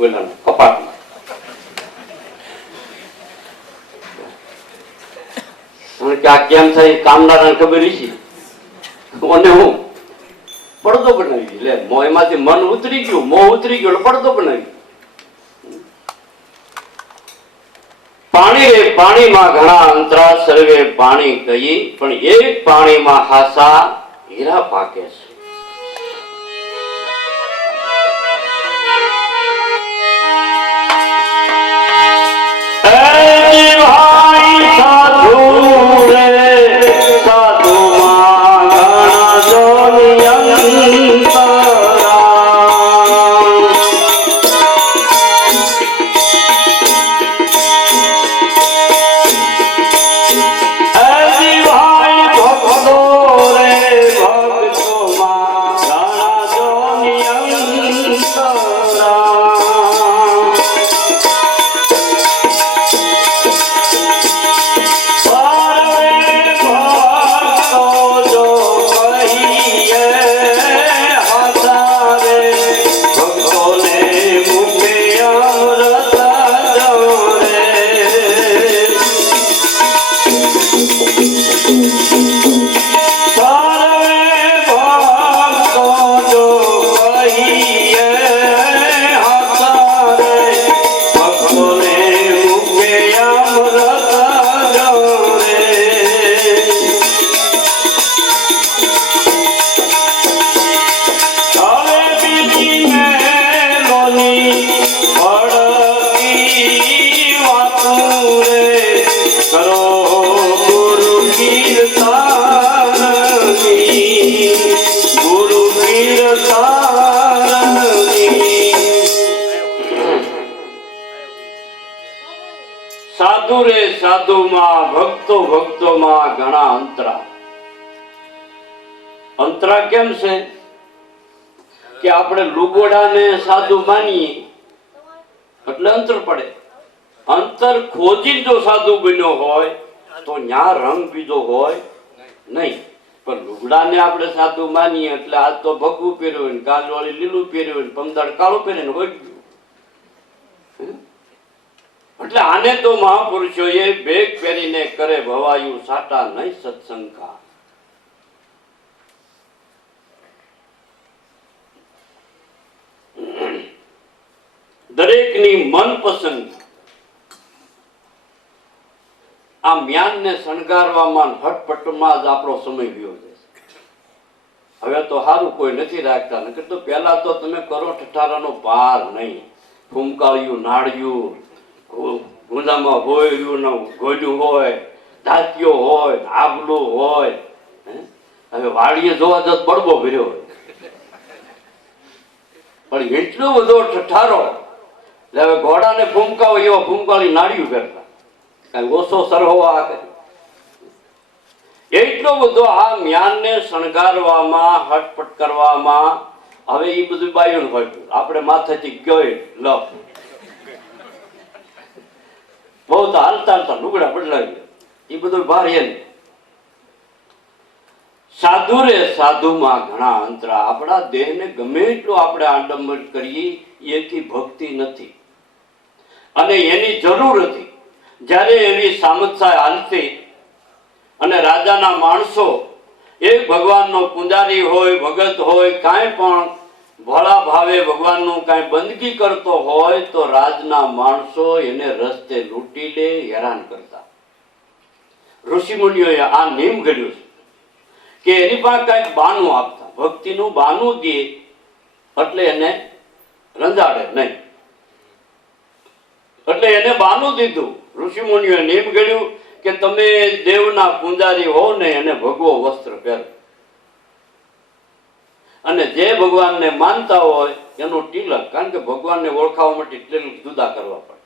વેલા કપાટમાં. કે આ કેમ થાય કામદારાને ખબર છે. અને હું પડદો બનાવી લે મોંમાંથી મન ઉતરી ગયું, મોં ઉતરી ગયું એટલે પડદો બનાવી. પાણી રે પાણીમાં ઘણા અંતરા સર્વે પાણી કહી, પણ એક પાણીમાં હાસા હીરા પાકે છે. સાધુ રે સાધુમાં ભક્તો ભક્તોમાં ઘણા અંતરા. અંતરા કેમ છે કે આપણે લુગોડાને સાધુ માનીએ એટલે અંતર પડે. અંતર ખોજી જો સાધુ બન્યો હોય તો ન્યા રંગ બીજો હોય નહીં. પણ લુગડાને આપણે સાધુ માનીએ એટલે આજ તો ભગવું પહેર્યું, કાલ વાળી લીલું પહેર્યું, પમદાડ કાળું પહેરીને હોય ગયું. એટલે આને તો મહાપુરુષોએ બેગ પહેરીને કરે ભવાયું સાટા નહીં સત્સંગા. દરેકની મનપસંદ આ મ્યાનને શણગારવામાં હટપટમાં જ આપણો સમય ગયો છે. હવે તો સારું કોઈ નથી રાખતા, નકર તો પહેલા તો તમે કરો ઠઠારાનો પાર નહીં. ફૂમકાળિયું, નાળિયું, ગુંદામાં ગોળ્યું હોય, ધાત્યો હોય, આબલું હોય. હવે વાડીએ જોવા જત બળબો ભર્યો હોય, પણ એટલો બધો ઠઠારો. હવે ઘોડાને ફૂમકાવો એવા ફૂમકાળી નાળિયું કરતા, કારણ ઓછો સરહોવા કરે. એટલો બધો આ જ્ઞાનને શણગારવામાં હટપટ કરવામાં. હવે એ બધું બાયું હોય, આપણે માથેથી ગયો લપ બહુ તો હાલતા હાલતા લુગડા બદલાવી એ બધું ભાર. એને સાધુ રે સાધુમાં ઘણા અંતરા. આપણા દેહને ગમે એટલું આપણે આડંબર કરીએ એથી ભક્તિ નથી અને એની જરૂર હતી. જ્યારે એવી સામત્સાય હાલતી અને રાજાના માણસો એક ભગવાનનો પૂજારી હોય, ભગત હોય, કાંઈ પણ ભોળા ભાવે ભગવાનનું કાંઈ બંદગી કરતો હોય તો રાજના માણસો એને રસ્તે લૂંટી લે, હેરાન કરતા. ઋષિમુનિઓએ આ નિયમ ઘડ્યો છે કે એની પાસે કાંઈક બાનું આપતા, ભક્તિનું બાનું દે એટલે એને રંજાડે નહીં. એટલે એને બાનું દીધું. ઋષિમુનિઓએ નિયમ ઘડ્યું કે તમે દેવના પૂજારી હો ને એને ભગવો વસ્ત્ર પહેરો, અને જે ભગવાનને માનતા હોય એનું તિલક, કારણ કે ભગવાનને ઓળખાવા માટે તિલક જુદા કરવા પડે.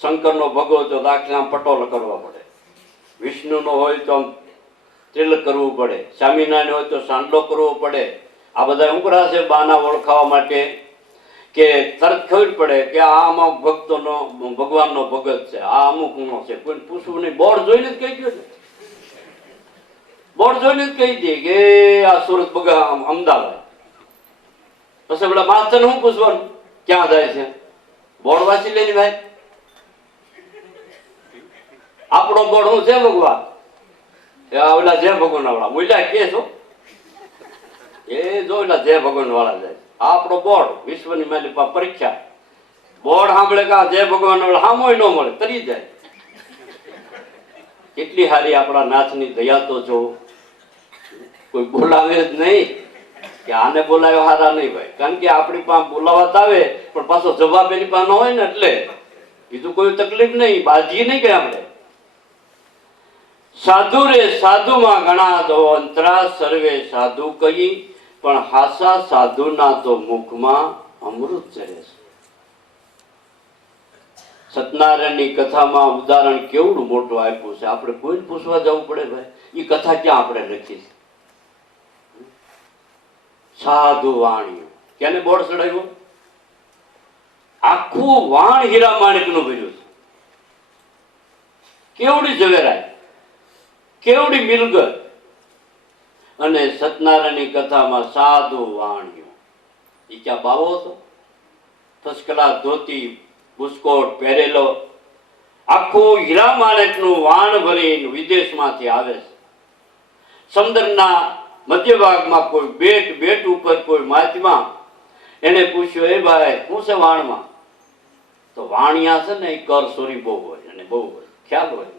શંકરનો ભગવો તો દાખલા પટોલ કરવા પડે, વિષ્ણુનો હોય તો તિલક કરવું પડે, સ્વામિનારાયણ હોય તો સાંડલો કરવો પડે. આ બધા ઉકરા છે બાના ઓળખાવા માટે કે તરત ખબર પડે કે આ અમુક ભક્તોનો ભગવાનનો ભગત છે, આ અમુકનો છે. કોઈ પૂછવું નહીં, બોર્ડ જોઈને જ કહી દે ને. બોર્ડ જોઈને જ કહી દે કે આ સુરત અમદાવાદ. પછી પેલા માસ્તરને શું પૂછવાનું? ક્યાં જાય છે? બોર્ડ વાંચી લેની ભાઈ. આપણો બોર્ડ હું છે ભગવાન, ઓલા જય ભગવાન વાળા બોલ્યા કે છો એ જો ઓલા જય ભગવાન વાળા જાય. આપણો બોર્ડ વિશ્વની માલી પરીક્ષા, બોર્ડ સાંભળે કે જય ભગવાન વાળા સામોય ન મળે, તરી જાય. કેટલી સારી આપણા નાથની દયા તો જો. કોઈ બોલાવે જ નહીં કે આને બોલાવ્યો હારા નહીં ભાઈ, કારણ કે આપણી પાસે બોલાવત આવે પણ પાછો જવાબ એની પાસે ન હોય ને, એટલે બીજું કોઈ તકલીફ નહીં, બાજી નહીં કે આપણે. સાધુ રે સાધુમાં ઘણા દો અંતરા સર્વે સાધુ કહી, પણ હાસા સાધુના તો મુખમાં અમૃત ચરે છે. સત્યનારાયણની કથામાં ઉદાહરણ કેવડું મોટું આપ્યું છે. આપણે કોઈને પૂછવા જવું પડે ભાઈ, એ કથા ક્યાં આપણે લખી છે? સાધુ વાણીઓ કેને બોર્ડ ચડાવ્યું? આખું વાણ હીરા માણિક નું ભર્યું છે. કેવડી ઝવેરાય, કેવડી મિલગત. અને સત્યનારાયણની કથામાં સાધુ વાણીઓ, એ ક્યાં બાવો હતો? ફર્સ્ટ ક્લાસ ધોતી બુસ્કોટ પહેરેલો, આખું હીરા માણેક નું વાણ ભરીને વિદેશમાંથી આવે છે. સમુદ્રના મધ્ય ભાગમાં કોઈ બેટ ઉપર કોઈ મહાત્મા એને પૂછ્યું, એ ભાઈ શું છે વાણમાં? તો વાણિયા છે ને એ કર સોરી બહુ હોય, અને બહુ હોય ખ્યાલ હોય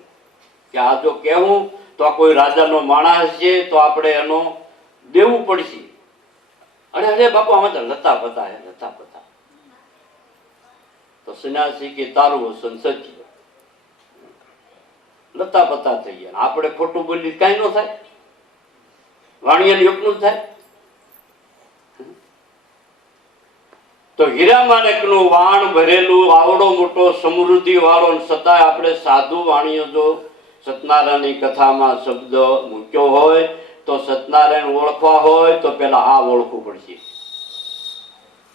કે આ જો કહેવું તો આ કોઈ રાજાનો માણસ છે તો આપણે એનો દેવું પડશે. અને અરે બાપુ આમાં તો લતા પતા હે, લતા પતા. તો સન્યાસી કે તારું વસન સચ્ય, લતા પતા થઈ ગયા. આપણે ખોટું બોલી કઈ ન થાય, વાણિયાની એકનું થાય. તો હીરા માણેકનું વાણ ભરેલું આવડો મોટો સમૃદ્ધિ વાળો, છતાંય આપણે સાધુ વાણીઓ જો સત્યનારાયણની કથામાં શબ્દ મૂક્યો હોય તો સત્યનારાયણ ઓળખવા હોય તો પેલા આ ઓળખવું પડશે.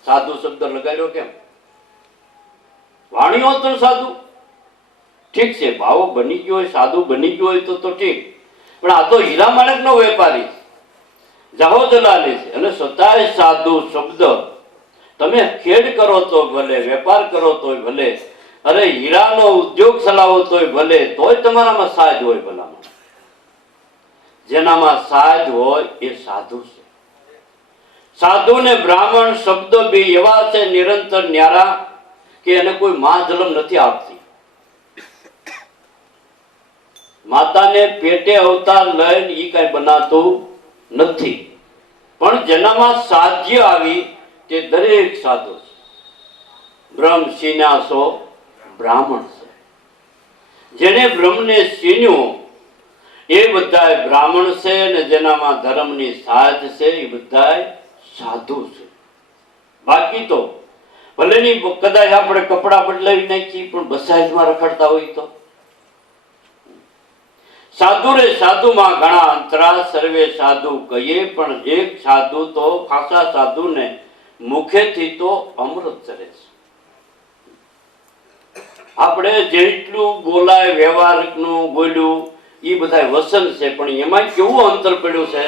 સાધુ શબ્દ લગાડ્યો કેમ? વાણીઓ તો સાધુ ઠીક છે, ભાવો બની ગયો હોય, સાધુ બની ગયો હોય તો ઠીક, પણ આ તો હીરા માણેક નો વેપારી જાહો દલાલી છે, અને છતાંય સાધુ શબ્દ. તમે ખેડ કરો તો ભલે, વેપાર કરો તોય ભલે, અરે હીરાનો ઉદ્યોગ ચલાવો તોય ભલે, તોય તમારામાં સાજ હોય. ભલામાં જેનામાં સાજ હોય એ સાધુ છે. સાધુ ને બ્રાહ્મણ શબ્દ બે એવા છે નિરંતર ન્યારા કે એને કોઈ માં જન્મ નથી આપતી. માતાને પેટે અવતાર લઈને ઈ કઈ બનાતું નથી, પણ જેનામાં સાધ્ય આવી તે દરેક સાધુ છે. બ્રહ્મ સીન્યાસો બ્રાહ્મણ છે. જેને બ્રહ્મને સીન્યું એ બધાય બ્રાહ્મણ છે, અને જેનામાં ધર્મની સાજ છે એ બધાય સાધુ છે. બાકી તો ભલે ની કદાચ આપણે કપડા બદલાવી નાખીએ પણ બસાઈમાં રખડતા હોય તો. સાધુ રે સાધુમાં ઘણા અંતરા સર્વે સાધુ કહીએ, પણ એક સાધુ તો ખાસા સાધુ ને મુખેથી તો અમૃત ચરે છે. આપણે જેટલું બોલાય વ્યવહારિકનું બોલ્યું એ બધા વસન છે, પણ એમાં કેવું અંતર પડ્યું છે.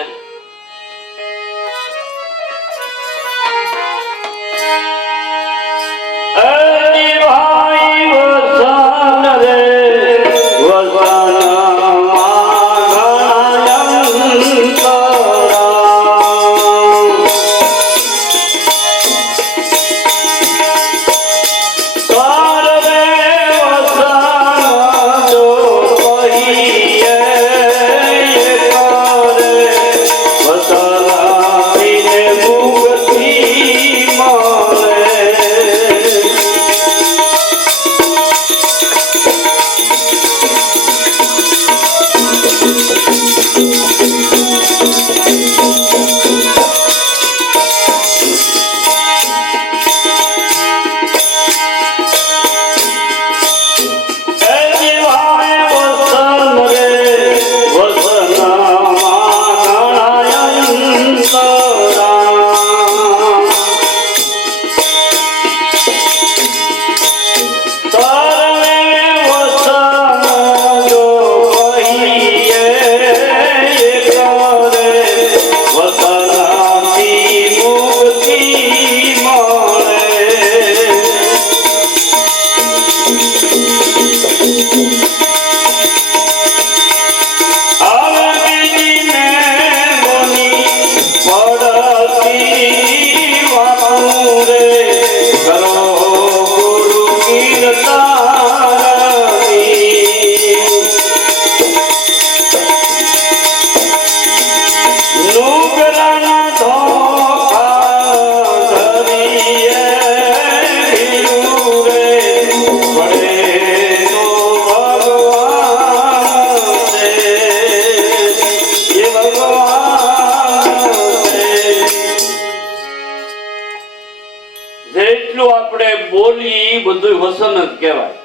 બોલી એ બધું વસન જ કહેવાય.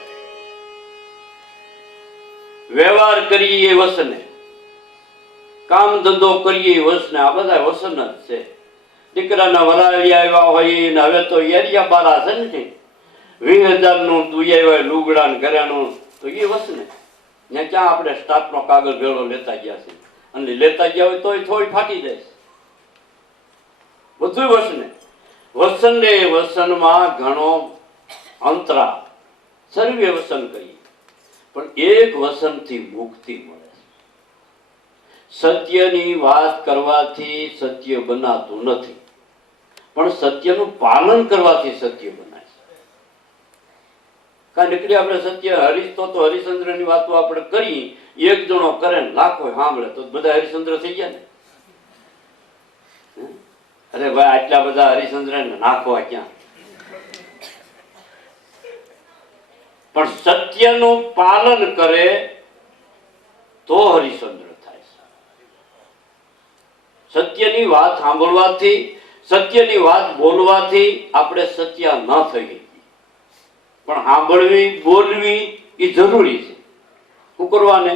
વ્યવહાર કરીએ એ વસને, કામ ધંધો કરીએ એ વસને, આ બધા વસન જ છે. દીકરાના વરાળી આવ્યા હોય ને હવે તો એરિયા બારા છે ને 20,000 નું તું આવ્યા લુગડા ને ઘરેણું, તો એ વસને. ત્યાં ક્યાં આપણે સ્ટાફનો કાગળ ભેળો લેતા ગયા છે, અને લેતા ગયા હોય તોય થોડી ફાટી જાય છે. બધું વસને. વસને વસનમાં ઘણો અંતરા, સર્વે વસન કરીએ પણ એક વસનથી મુક્તિ મળે. સત્યની વાત કરવાથી સત્ય બનાતું નથી, પણ સત્યનું પાલન કરવાથી સત્ય બનાય છે. કારણ નીકળી આપણે સત્ય હરિશ્ચંદ્રની વાતો આપણે કરી, એક જણો કરે ને લાખો સાંભળે તો બધા હરિશ્ચંદ્ર થઈ ગયા ને. અરે ભાઈ આટલા બધા હરિશ્ચંદ્ર ને નાખવા ક્યાં? પણ સત્યનું પાલન કરે તો હરિશ્ચંદ્ર થાય છે. સત્યની વાત સાંભળવાથી, સત્યની વાત બોલવાથી આપણે સત્ય ન થઈ, પણ સાંભળવી બોલવી એ જરૂરી છે. શું કરવાને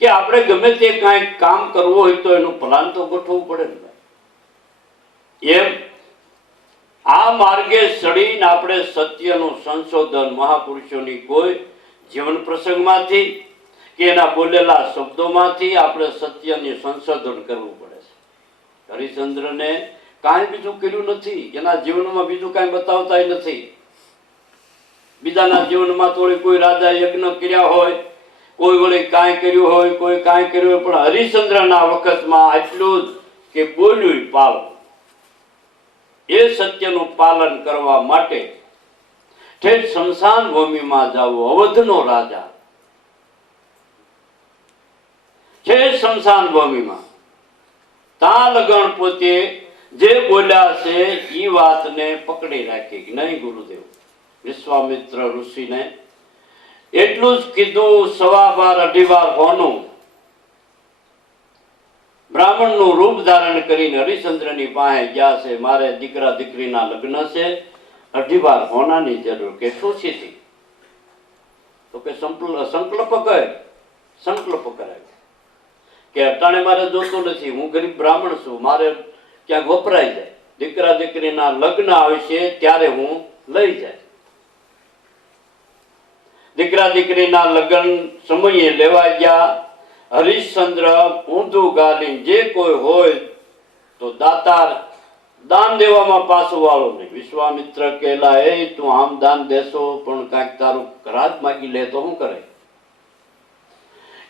કે આપણે ગમે તે કાંઈ કામ કરવું હોય તો એનું પ્લાન તો ગોઠવવું પડે ને. એમ આ માર્ગે ચડીને આપણે સત્યનું સંશોધન મહાપુરુષોની કોઈ જીવન પ્રસંગમાંથી કે એના બોલેલા શબ્દોમાંથી આપણે સત્યની સંશોધન કરવું પડે છે. હરિશ્ચંદ્રને કાંઈ બીજું કર્યું નથી, એના જીવનમાં બીજું કાંઈ બતાવતા નથી. બીજાના જીવનમાં થોડી કોઈ રાજા યજ્ઞ કર્યા હોય, કોઈ વળી કાંઈ કર્યું હોય, કોઈ કાંઈ કર્યું હોય, પણ હરિશ્ચંદ્રના વખતમાં આટલું જ કે બોલ્યું પાલો. એ સત્યનું પાલન કરવા માટે ઠેઠ શમશાન ભૂમિમાં જવું. અવધનો રાજા ઠેઠ શમશાન ભૂમિમાં ત્યાં લગણ પોતે જે બોલ્યા છે એ વાતને પકડી રાખી કે નહીં. ગુરુદેવ વિશ્વામિત્ર ઋષિને એટલું જ કીધું, 12:30 હોનું બ્રાહ્મણનું રૂપ ધારણ કરીને હરિશ્ચંદ્રની પાસે ગયા છે. મારે દીકરા દીકરીના લગ્ન છે, 12 હોનાની જરૂર. કે શું છે? તો કે સંકલ્પ કરાય કે અટાણે મારે જોતું નથી, હું ગરીબ બ્રાહ્મણ છું, મારે ક્યાંક વપરાઈ જાય, દીકરા દીકરીના લગ્ન આવશે ત્યારે હું લઈ જાય. દીકરા દીકરીના લગ્ન સમયે લેવા ગયા. હરિશ્ચંદ્ર ઊંધું ગાલી જે કોઈ હોય તો દાતાર દાન દેવામાં પાછું વાળો નહીં. વિશ્વામિત્ર કહેલા, એ તું આમ દાન દેશો પણ કાંઈક તારું રાજ માગી લે તો શું કરે?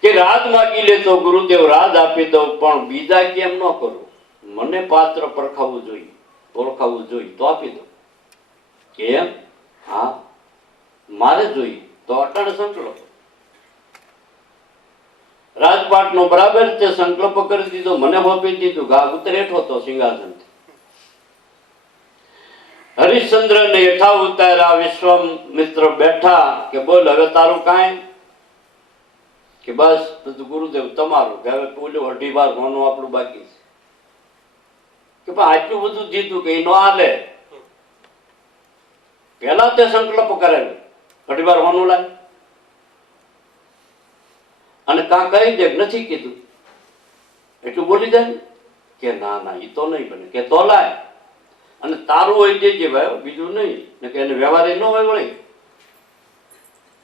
કે રાજ માગી લે તો ગુરુદેવ રાજ આપી દઉં, પણ બીજા કેમ ન કરું? મને પાત્ર પરખાવવું જોઈએ, ઓળખાવવું જોઈએ તો આપી દઉં. કેમ? હા મારે જોઈએ તો અટાણે સંકલ્પ. રાજપાટનો બરાબર તે સંકલ્પ કરી દીધો, મને હોપી દીધું, ઘા ઉતરે હેઠો તો સિંહાસન. હરિશ્ચંદ્ર ને હેઠા ઉતાર્યા. વિશ્વામિત્ર બેઠા કે બોલ હવે તારું કાંઈ? કે બસ ગુરુદેવ તમારું. કે હવે બોલ્યો 12 હોનું આપણું બાકી છે. કે પણ આટલું બધું જીતું કે નો હાલે. પેલા તે સંકલ્પ કરેલો 12 હોનું લાય, અને કાં કહી દે નથી કીધું એટલું બોલી દે કે ના ના એ તો નહીં બને. કે તો લાય અને તારું હોય દેજે ભાઈ, બીજું નહીં. ને કે એને વ્યવહાર ન હોય વળી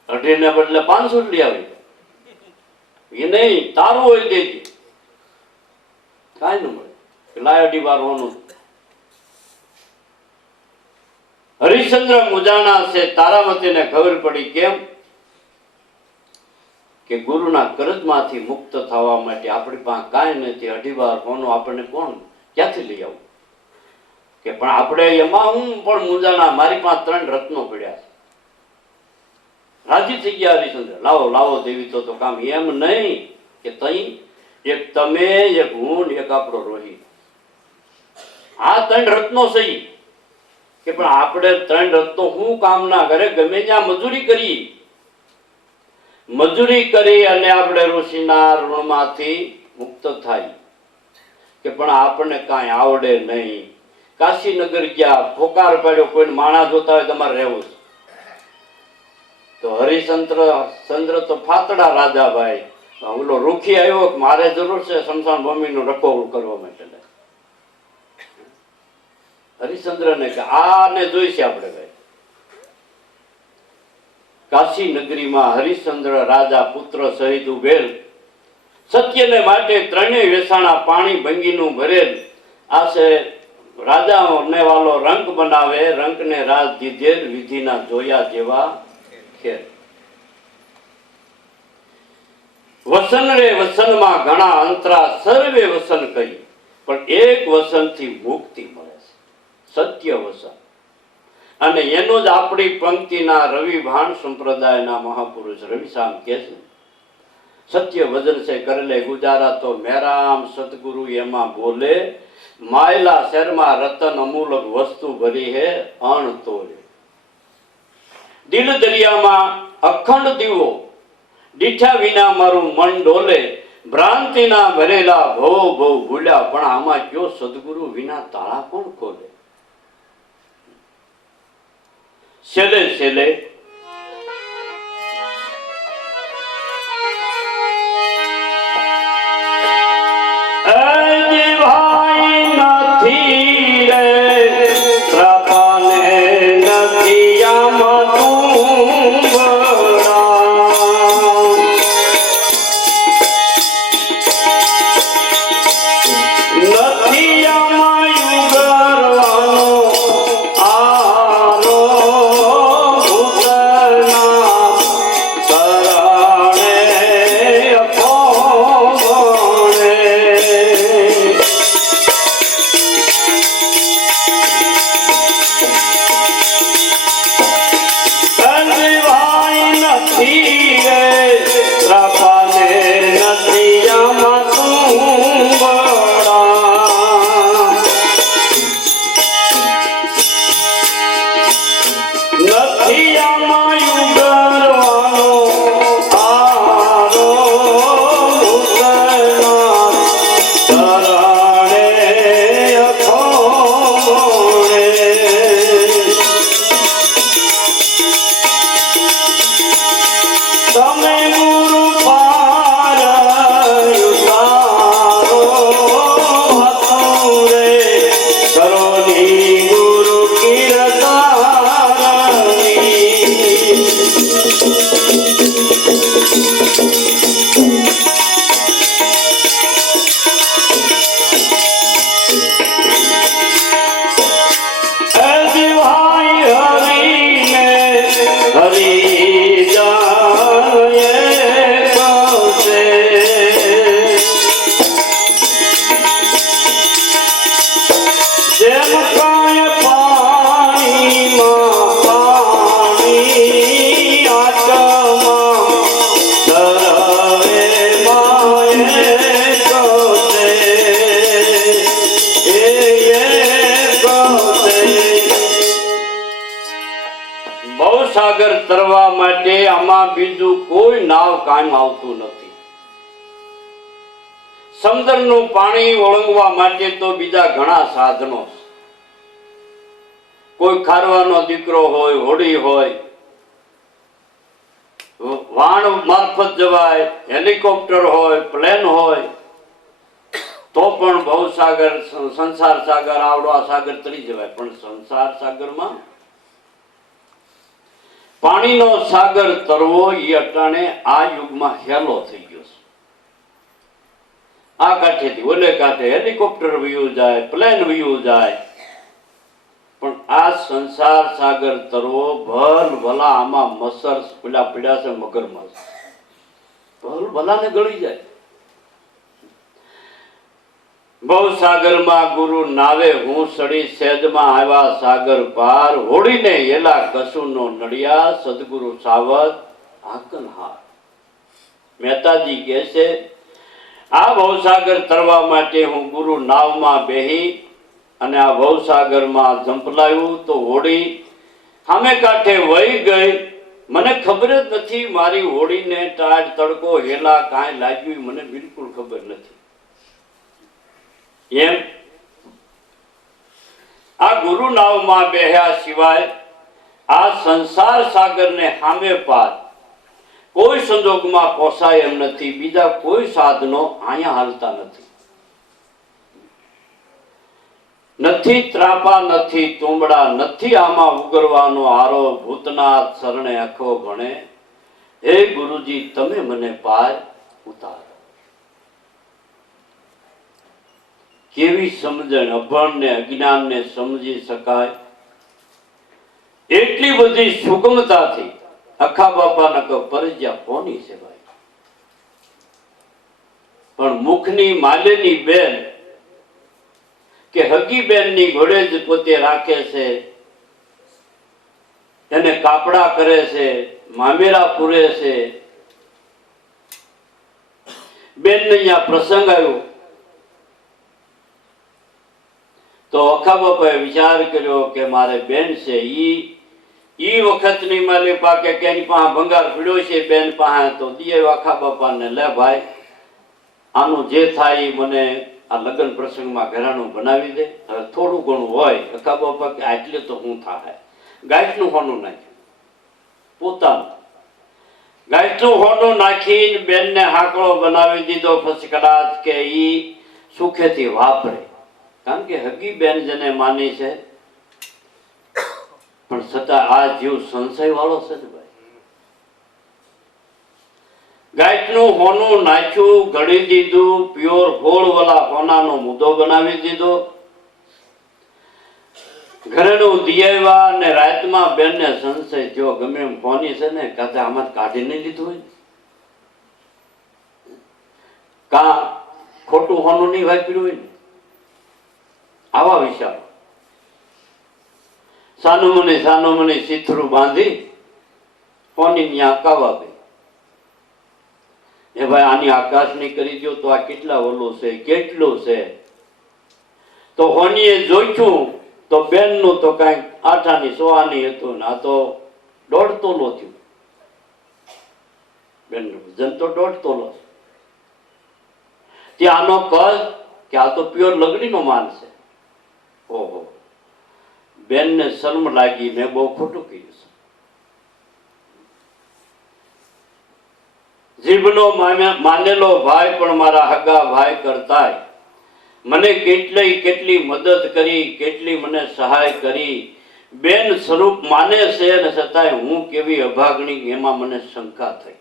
18 ને બદલે 500 લઈ આવે. એ નહીં, તારું હોય દેજે. કાંઈ ન મળે. લાય 12 હોનું. હરિશ્ચંદ્ર મુજાણા છે. તારામતીને ખબર પડી. કેમ? કે ગુરુના કરજમાંથી મુક્ત થવા માટે આપણી પાસે કાંઈ નથી. 18 હોનું આપણને કોણ ક્યાંથી લઈ આવું? કે પણ આપણે એમાં હું પણ મુજાણા, મારી પાસે 3 રત્નો પડ્યા છે. રાજી થઈ ગયા હરિશ્ચંદ્ર. લાવો લાવો દેવી તો કામ. એમ નહીં કે તઈ એક તમે, એક હું, એક આપણો રોહિત, આ 3 રત્નો સહી. કે પણ આપણે 3 રત્નો હું કામ ના કરે? ગમે ત્યાં મજૂરી કરી, મજૂરી કરી અને આપણે ઋષિના ઋણમાંથી મુક્ત થાય. કે પણ આપણને કાંઈ આવડે નહીં, કાશીનગર ગયા, પોકાર પાડ્યો, કોઈ માણા જોતા હોય તમારે રહેવું છે. તો હરિશ્ચંદ્ર તો ફાતડા રાજા ભાઈ, ઓલો રૂખી આવ્યો, મારે જરૂર છે શમશાન ભૂમિનું રખોવું કરવા માટે. હરિશ્ચંદ્રને કે આને જોઈશે આપણે ભાઈ. કાશી નગરીમાં હરિશ્ચંદ્ર રાજા પુત્ર સહિત ઉભેલ, સત્યને માટે ત્રણેય વેસાણા પાણી ભંગીનું ભરેલ. આ છે રાજાને વાલો રંક બનાવે, રંકને રાજ દીધેલ, વિધિના જોયા જેવા ખેર. વસન રે વસનમાં ઘણા અંતરા, સર્વે વસન કહી, પણ એક વસનથી મુક્તિ મળે છે, સત્ય વસન. અને એનો જ આપણી પંક્તિના રવિભાન સંપ્રદાયના મહાપુરુષ રવિશામ કહે છે, સત્ય વજન છે કરેલે ગુજારા, તો મેરામ સતગુરુ એમાં બોલે, માયલા શેરમાં રતન અમૂલક વસ્તુ ભરી હે અણ તોડે. દિલ દરિયામાં અખંડ દીવો, દીઠા વિના મારું મન ડોલે, ભ્રાંતિના ભરેલા ભવ ભવ ભૂલ્યા, પણ આમાં કયો સદગુરુ વિના તાળા કોણ ખોલે. છેલ્લે છેલ્લે ભવસાગર તરવા માટે આમાં બીજું કોઈ નાવ કામ આવતું નથી. સમુદ્રનું પાણી ઓળંગવા માટે તો બીજા ઘણા સાધનો છે. કોઈ ખારવાનો દીકરો હોય, હોડી હોય, વાણ મારફત જવાય, હેલિકોપ્ટર હોય, પ્લેન હોય, તો પણ ભવસાગર સંસાર સાગર આવડો આ સાગર તરી જવાય. પણ સંસાર સાગરમાં પાણીનો સાગર તરવો એ અટાણે આ યુગમાં હેલો થઈ ગયો છે. આ કાંઠેથી ઓલે કાંઠે હેલિકોપ્ટર વયું જાય, પ્લેન વયું જાય, પણ આ સંસાર સાગર તરવો ભલ ભલા આમાં મસર પેલા પીડા છે મગરમચ્છ, ભલ ભલાને ગળી જાય. ભવસાગરમાં ગુરુ નાવે હું સડી, સેજમાં આવ્યા સાગર પાર, હોડીને એલા કસુનો નડિયા, સદગુરુ સાવધ આકનહાર. મહેતાજી કહે છે, આ ભવસાગર તરવા માટે હું ગુરુ નાવમાં બેહી અને આ ભવસાગરમાં ઝંપલાયું તો હોડી સામે કાંઠે વહી ગઈ. મને ખબર જ નથી મારી હોડીને ટાઢ તડકો હેલા કાંઈ લાગ્યું, મને બિલકુલ ખબર નથી. એમ આ ગુરુ નાવમાં બેહ્યા સિવાય આ સંસાર સાગરને સામે પાર કોઈ સંજોગમાં પોસાય એમ નથી. બીજા કોઈ સાધનો અહીંયા હાલતા નથી. નથી ત્રાપા નથી તુંબડા, નથી આમાં ઉગરવાનો આરો. ભૂતનાથ શરણે અખો ભણે, હે ગુરુજી તમે મને પાર ઉતારો. કેવી સમજણ અભણ ને અજ્ઞાન ને સમજી શકાય એટલી બધી સુગમતાથી અખા બાપાના કો પરજ્યા કોની છે ભાઈ. પણ મુખની માલેની બેન કે હગી બેનની ઘોડે જ પોતે રાખે છે, એને કાપડા કરે છે, મામેરા પૂરે છે. બેન ને અહીંયા પ્રસંગ આવ્યો તો અખા બાપાએ વિચાર કર્યો કે મારે બેન છે ઈ વખતની માલી પાકે કે એની પાસે ભંગાર પીડ્યો છે બેન પાસે, તો દિયે અખા બાપાને લે ભાઈ આનું જે થાય ઈ મને આ લગ્ન પ્રસંગમાં ઘરાણું બનાવી દે. હવે થોડું ઘણું હોય, અખા બાપા કે આટલે તો હું થાય. ગાયનું હોનું નાખ્યું, પોતાનું ગાયનું હોનું નાખીને બેનને હાકડો બનાવી દીધો. પછી કદાચ કે ઈ સુખેથી વાપરે, કારણ કે હગી બેન જેને માની છે. પણ છતાં આ જીવ સંશય વાળો છે ને ભાઈ. ગાયનું હોનું નાખ્યું, ઘડી દીધું, પ્યોર ગોળ વાળા હોનાનો મુદ્દો બનાવી દીધો. ઘરેણું દિયાવ્યા ને રાતમાં બેનને સંશય થયો, ગમે એમ હોની છે ને કાતે આમાં કાઢી નહીં લીધું હોય, કા ખોટું હોનું નહીં વાપર્યું હોય ને. આવા વિચારો સાનું મને સીથરું બાંધી કોની ત્યાં કાવા ગઈ. એ ભાઈ આની આકાશની કરી દો તો આ કેટલા ઓલું છે, કેટલું છે. તો હોનીએ જોઈશું તો બેનનું તો કઈક 8 આની 100 આની હતું ને આ તો 1.5 તોલો થયું. બેનનું વજન તો 1.5 તોલો છે. ત્યાં આનો કદ કે આ તો પ્યોર લગડીનો માલ છે. ઓહો, બેનને શરમ લાગી, મેં બહુ ખોટું કર્યું છે. જીભનો માનેલો ભાઈ પણ મારા હગા ભાઈ કરતાય મને કેટલી મદદ કરી, કેટલી મને સહાય કરી. બેન સ્વરૂપ માને છે ને છતાંય હું કેવી અભાગણી, એમાં મને શંકા થઈ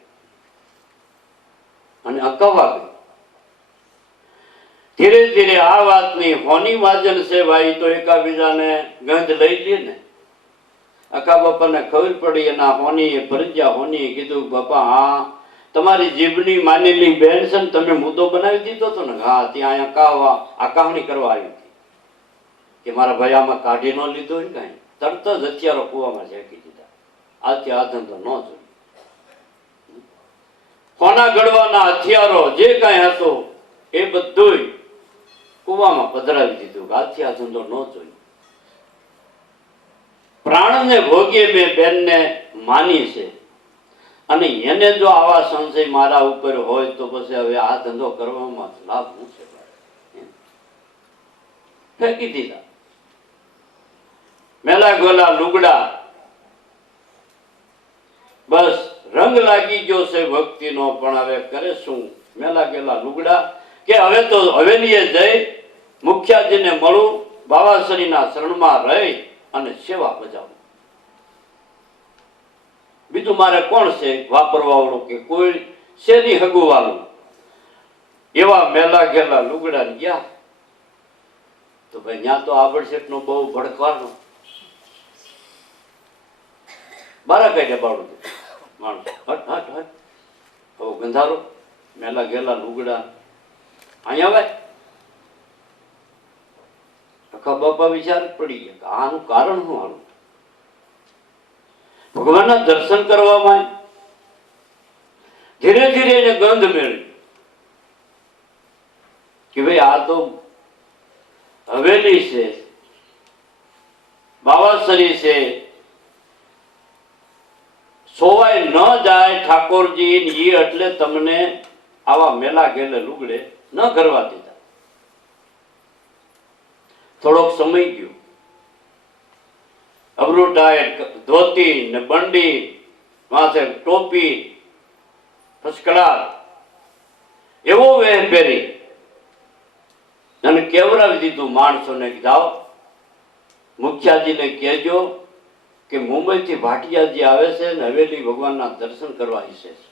અને અકવા ગઈ. ધીરે ધીરે આ વાતની હોની માજન છે ભાઈ તો એકાબીજાને ગંધ લઈ લે ને. અખા બાપાને ખબર પડી એના હોની ફરજ્યા હોની કીધું બાપા હા તમારી જીભની માનેલી બેન છે ને તમે મુદ્દો બનાવી દીધો હતો ને. હા ત્યાં અહીંયા આકાવણી કરવા આવી હતી કે મારા ભાઈ આમાં કાઢી ન લીધો હોય ને, કઈ તરત જ હથિયારો કુવામાં ઝેકી દીધા. આથી આ ધંધો ન જોયું. કોના ગળવાના હથિયારો જે કઈ હતો એ બધું કુવામાં પધરાવી દીધું. આથી આ ધંધો ન જોયું. પ્રાણને ભોગીએ મેં બેનને માની છે અને એને જો આવા સંશય મારા ઉપર હોય તો પછી હવે આ ધંધો કરવામાં લાભ શું છે? ફેંકી દીધા. મેલા ગોલા લુગડા, બસ રંગ લાગી ગયો છે ભક્તિનો, પણ હવે કરે શું? મેલા ગયેલા લુગડા કે હવે તો હવેલીએ જઈ મુખ્યાજીને મળું, બાવાશ્રીના શરણમાં રહી અને સેવા બજાવું. બીજું મારે કોણ છે વાપરવા વાળું કે કોઈ શેરી હગું વાળું? એવા મેલા ગયેલા લુગડા ગયા તો ભાઈ ત્યાં તો આબડશેઠ નો બહુ ભડકવાનો બારા કાઢે બાળું માણસ. હટ હટ હટ હવે ગંધારો મેલા ગયેલા લુગડા અહીંયા આવે. અખા બાપા વિચાર પડી ગયા આનું કારણ શું? આનું ભગવાનના દર્શન કરવામાં ધીરે ધીરે એને ગંધ મેળવી કે ભાઈ આ તો હવેલી છે, બાવાશ્રી છે, સોવાય ન જાય ઠાકોરજી ઈ એટલે તમને આવા મેલા ગેલે લુગડે ન કરવા દીધા. થોડોક સમય ગયો, અબરૂ ટાઈટ ધોતી ને બંડી, માથે ટોપી, ફર્સ્ટ ક્લાસ એવો વેહ પહેરી અને કેવરાવી દીધું માણસોને. જાઓ મુખિયાજીને કહેજો કે મુંબઈથી ભાટિયાજી આવે છે ને હવેલી ભગવાનના દર્શન કરવા ઈચ્છે છે.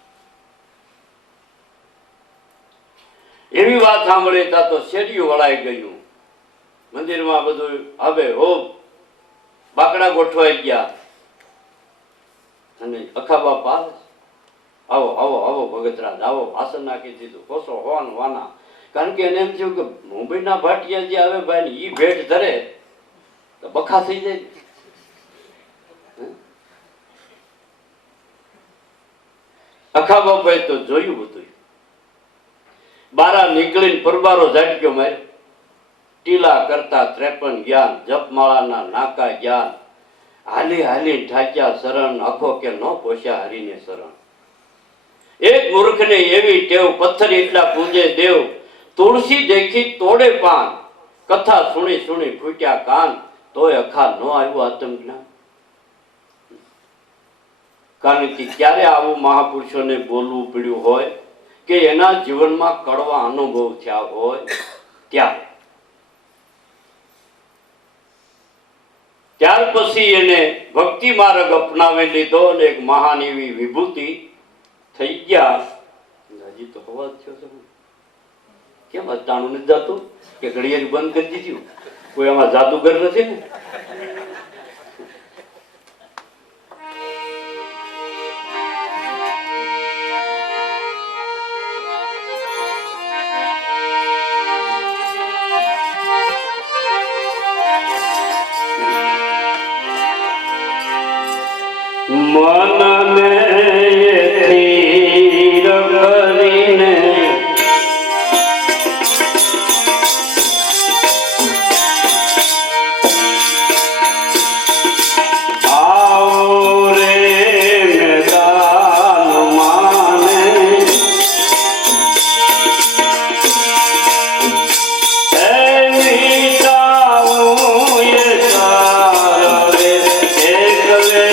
એવી વાત સાંભળી તા તો શેરીયું વળાઈ ગયું. મંદિરમાં બધું હવે હો બાકડા ગોઠવાઈ ગયા અને અખા બાપા આવો આવો આવો ભગતરાજ આવો, ભાષણ નાખી દીધું. કોસો હોવાનું વાના, કારણ કે એને એમ થયું કે મુંબઈના ભાટિયા જે આવે ભાઈ ને ઈ ભેટ ધરે તો બખા થઈ જાય. અખા બાપાએ તો જોયું બધું. બારા નીકળીને પરબારો ઝાટક્યો માર્યો. ટીલા કરતા 53 જ્ઞાન, જપમાળાના નાકા જ્ઞાન, હાલી હાલી ઠાક્યા શરણ, આખો કે ન પોષ્યા હરીને શરણ. એક મૂર્ખને એવી ટેવ, પથ્થર એટલા પૂજે દેવ, તુલસી દેખી તોડે પાન, કથા સુણી સુણી ફૂટ્યા કાન, તોય અખા ન આવ્યું આત્મજ્ઞાન. કારણ કે ક્યારે આવું મહાપુરુષોને બોલવું પડ્યું હોય કે એના જીવનમાં કડવા અનુભવ થયા હોય ત્યારે. ત્યાર પછી એને ભક્તિ માર્ગ અપનાવી લીધો અને એક મહાન એવી વિભૂતિ થઈ ગયા. હજી તો અવાજ થયો છે કેમ અટાણું નથી જતું કે ઘડિયાળ બંધ કરી દીધું? કોઈ આમાં જાદુગર નથી ને? મનને સ્થિર કરીને આવો રે મેદાન માને, એ મીઠાવું એ સાર રે એકલે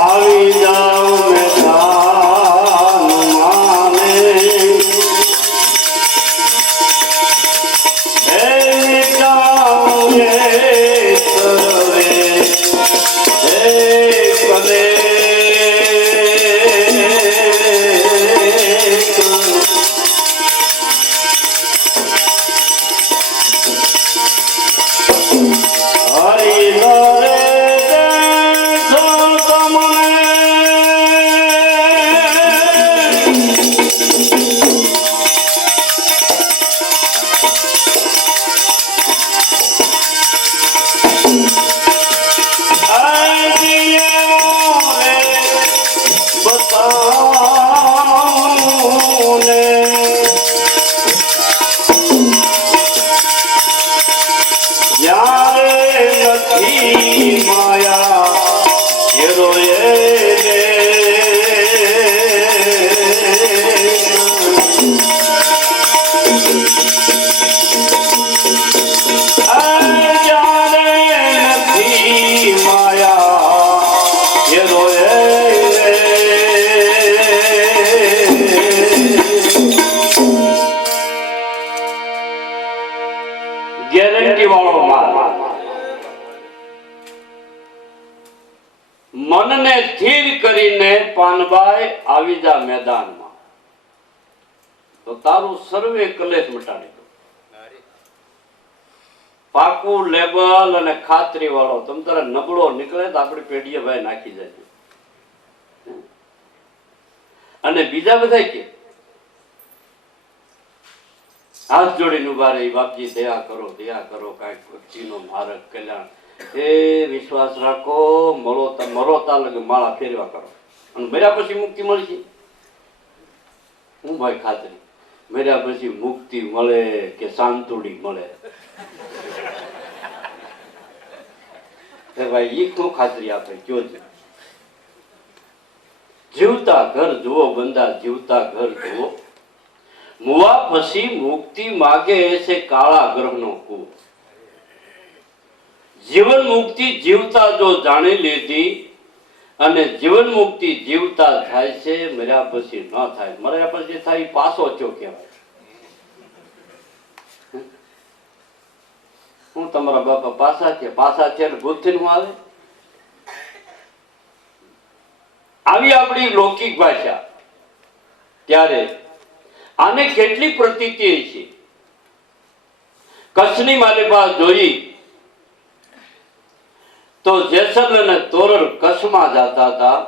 આવી જાઓ ગેરંટી વાળો માલ. મનને સ્થિર કરીને પાનબાઈ આવી જા મેદાનમાં તો તારું સર્વે કલેશ મટાડી દો. પાકું લેબલ અને ખાતરી વાળો તમ તારે નબળો નીકળે તો આપણી પેઢીએ ભાઈ નાખી જાય. અને બીજા બધા કે હાથ જોડીને ઉભા રહી, બાપજી દયા કરો કાંઈક ભક્તિનો માર્ગ કલ્યાણ એ વિશ્વાસ રાખો, મરો તાલગ માળા ફેરવા કરો અને મર્યા પછી મુક્તિ મળશે. હું ભાઈ ખાતરી મર્યા પછી મુક્તિ મળે કે શાંતુડી મળે ભાઈ એ શું ખાતરી આપે કયો છે? જીવતા ઘર જુઓ બંદા, જીવતા ઘર જુઓ. મુવા પછી મુક્તિ માગે છે કાળા ગ્રહનો કૂવો. જીવન મુક્તિ જીવતા જો જાણી લીધી અને જીવન મુક્તિ જીવતા થાય છે, મર્યા પછી ન થાય. મર્યા પછી થાય પાછો ચો કહેવાય. હું તમારા બાપા પાછા છે ભૂતથી હું આવે. આવી આપણી લૌકિક ભાષા. ત્યારે આને કેટલી પ્રતીતિ છે. કચ્છની માલિકા જોઈ તો જેસલ અને તોરલ કચ્છમાં જતા હતા.